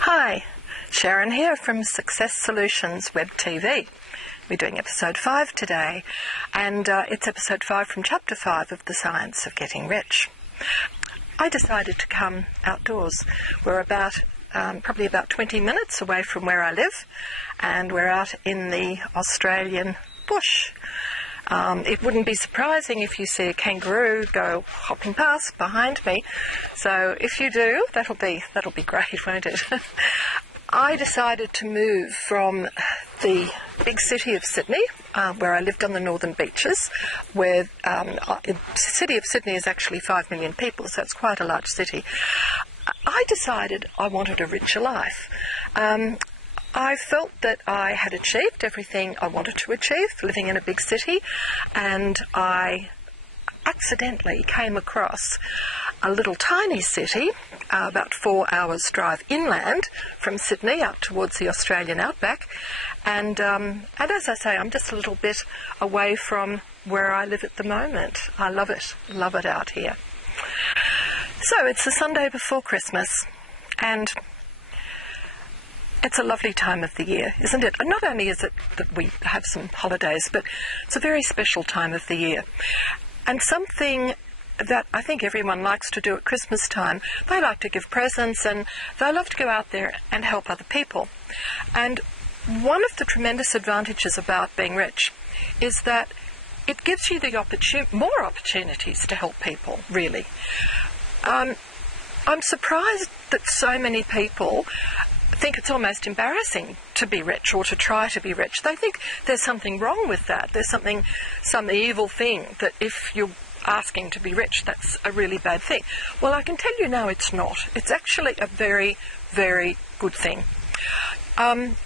Hi, Sharon here from Success Solutions webTV. We're doing episode 5 today, and it's episode 5 from chapter 5 of The Science of Getting Rich. I decided to come outdoors. We're probably about 20 minutes away from where I live, and we're out in the Australian bush. It wouldn't be surprising if you see a kangaroo go hopping past behind me. So if you do, that'll be great, won't it? I decided to move from the big city of Sydney, where I lived on the northern beaches, where the city of Sydney is actually 5 million people, so it's quite a large city. I decided I wanted a richer life. I felt that I had achieved everything I wanted to achieve living in a big city, and I accidentally came across a little tiny city, about 4 hours drive inland from Sydney out towards the Australian outback, and as I say, I'm just a little bit away from where I live at the moment. I love it out here. So it's the Sunday before Christmas, and it's a lovely time of the year, isn't it? And not only is it that we have some holidays, but it's a very special time of the year. And something that I think everyone likes to do at Christmas time, they like to give presents, and they love to go out there and help other people. And one of the tremendous advantages about being rich is that it gives you the more opportunities to help people, really. I'm surprised that so many people think it's almost embarrassing to be rich or to try to be rich. They think there's something wrong with that. There's some evil thing that if you're asking to be rich, that's a really bad thing. Well, I can tell you now it's not. It's actually a very, very good thing. Not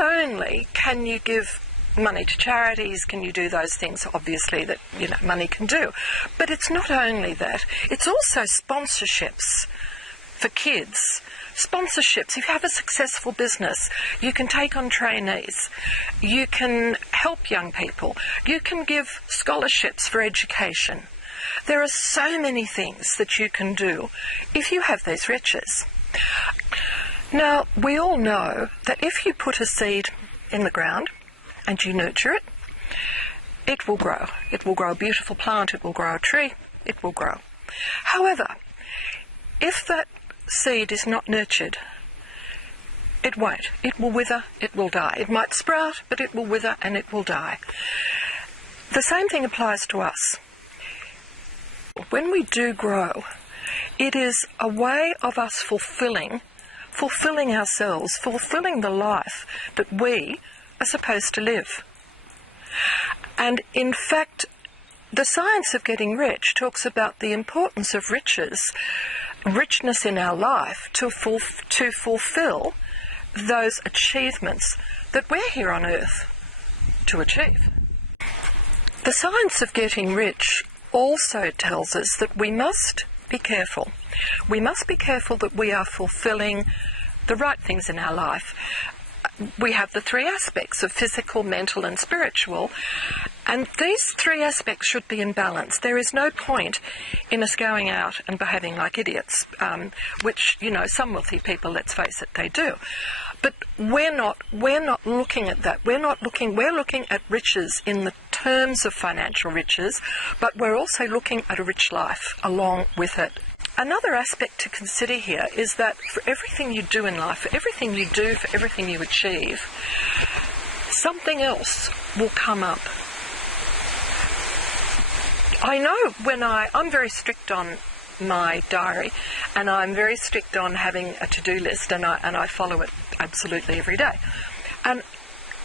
only can you give money to charities, can you do those things, obviously, that money can do, but it's not only that. It's also sponsorships for kids. Sponsorships. If you have a successful business, you can take on trainees, you can help young people, you can give scholarships for education. There are so many things that you can do if you have these riches. Now, we all know that if you put a seed in the ground and you nurture it, it will grow. It will grow a beautiful plant, it will grow a tree, it will grow. However, if that seed is not nurtured, it won't. It will wither, it will die. It might sprout, but it will wither and it will die. The same thing applies to us. When we do grow, it is a way of us fulfilling ourselves, fulfilling the life that we are supposed to live. And in fact, the Science of Getting Rich talks about the importance of richness in our life to fulfill those achievements that we're here on earth to achieve. The Science of Getting Rich also tells us that we must be careful. We must be careful that we are fulfilling the right things in our life. We have the 3 aspects of physical, mental and spiritual, and these 3 aspects should be in balance. There is no point in us going out and behaving like idiots, which, some wealthy people, let's face it, they do. But we're not looking at that. We're looking at riches in the terms of financial riches, but we're also looking at a rich life along with it. Another aspect to consider here is that for everything you do in life, for everything you do, for everything you achieve, something else will come up. I know I'm very strict on my diary, and I'm very strict on having a to-do list, and I follow it absolutely every day. And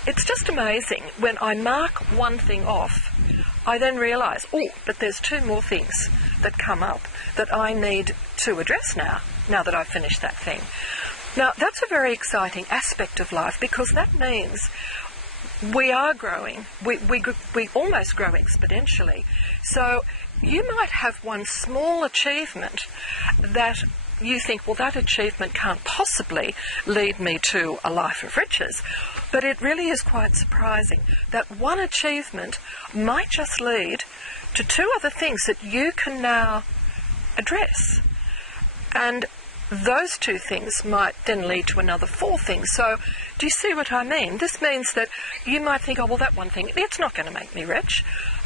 it's just amazing, when I mark one thing off, I then realise, but there's 2 more things that come up that I need to address now that I've finished that thing. Now, that's a very exciting aspect of life, because that means we are growing. We almost grow exponentially. So you might have one small achievement that you think, well, that achievement can't possibly lead me to a life of riches. But it really is quite surprising that one achievement might just lead to two other things that you can now address. And those two things might then lead to another four things. So do you see what I mean? This means that you might think, oh, well, that one thing, it's not going to make me rich.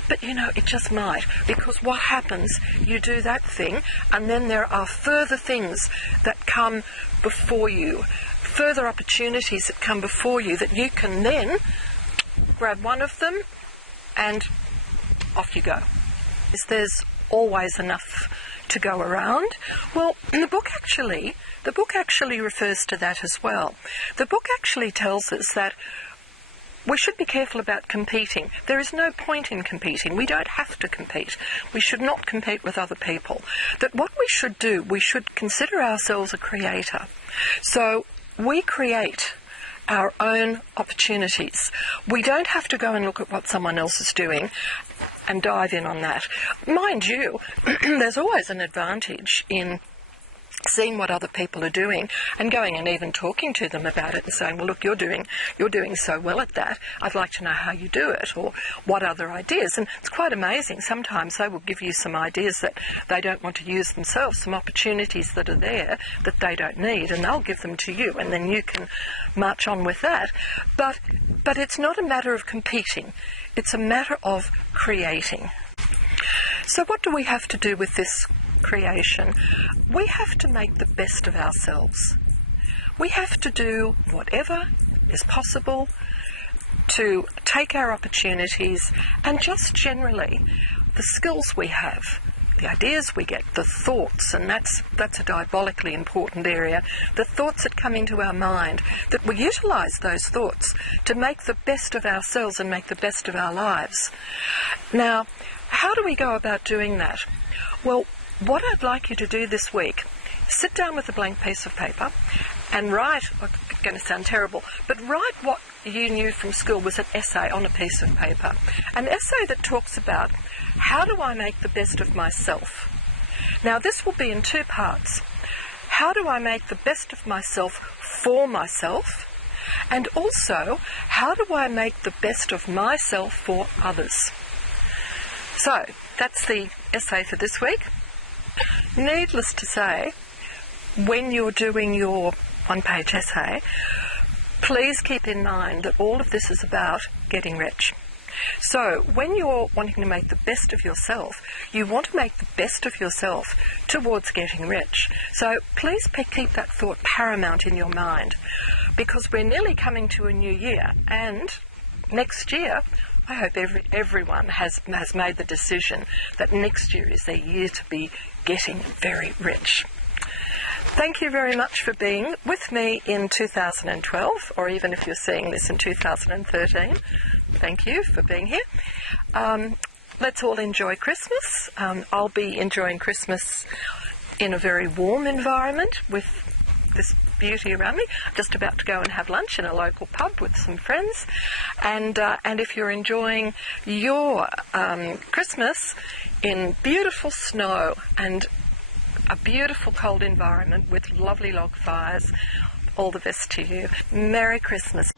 But, you know, it just might, because what happens, you do that thing, and then there are further things that come before you, further opportunities that come before you that you can then grab one of them and off you go. There's always enough to go around. Well, the book actually refers to that as well. The book actually tells us that we should be careful about competing. There is no point in competing. We don't have to compete. We should not compete with other people. That what we should do, we should consider ourselves a creator. So we create our own opportunities. We don't have to go and look at what someone else is doing and dive in on that. Mind you, there's always an advantage in seeing what other people are doing and going and even talking to them about it and saying, well, look, you're doing so well at that. I'd like to know how you do it, or what other ideas. And it's quite amazing. Sometimes they will give you some ideas that they don't want to use themselves, some opportunities that are there that they don't need, and they'll give them to you, and then you can march on with that. But it's not a matter of competing. It's a matter of creating. So what do we have to do with this creation? We have to make the best of ourselves. We have to do whatever is possible to take our opportunities and just generally the skills we have, the ideas we get, the thoughts, and that's a diabolically important area, the thoughts that come into our mind, that we utilise those thoughts to make the best of ourselves and make the best of our lives. Now, how do we go about doing that? Well, what I'd like you to do this week, sit down with a blank piece of paper and write, it's going to sound terrible, but write what you knew from school was an essay on a piece of paper. An essay that talks about, how do I make the best of myself? Now, this will be in two parts. How do I make the best of myself for myself? And also, how do I make the best of myself for others? So, that's the essay for this week. Needless to say, when you're doing your one-page essay, please keep in mind that all of this is about getting rich. So when you're wanting to make the best of yourself, you want to make the best of yourself towards getting rich. So please keep that thought paramount in your mind, because we're nearly coming to a new year, and next year I hope everyone has made the decision that next year is their year to be getting very rich. Thank you very much for being with me in 2012, or even if you're seeing this in 2013. Thank you for being here. Let's all enjoy Christmas. I'll be enjoying Christmas in a very warm environment with this beauty around me. I'm just about to go and have lunch in a local pub with some friends. And if you're enjoying your Christmas in beautiful snow and a beautiful cold environment with lovely log fires, all the best to you. Merry Christmas.